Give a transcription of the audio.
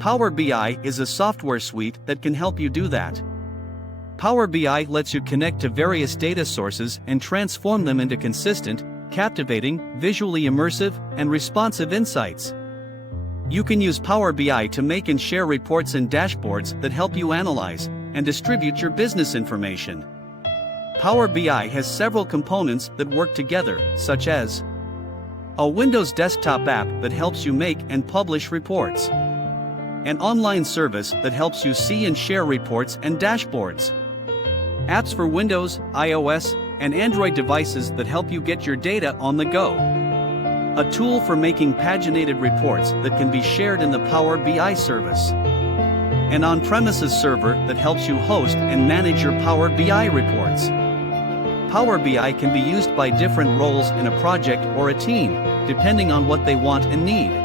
Power BI is a software suite that can help you do that. Power BI lets you connect to various data sources and transform them into consistent, captivating, visually immersive, and responsive insights. You can use Power BI to make and share reports and dashboards that help you analyze and distribute your business information. Power BI has several components that work together, such as a Windows desktop app that helps you make and publish reports, an online service that helps you see and share reports and dashboards, apps for Windows, iOS, and Android devices that help you get your data on the go, a tool for making paginated reports that can be shared in the Power BI service, an on-premises server that helps you host and manage your Power BI reports. Power BI can be used by different roles in a project or a team, depending on what they want and need.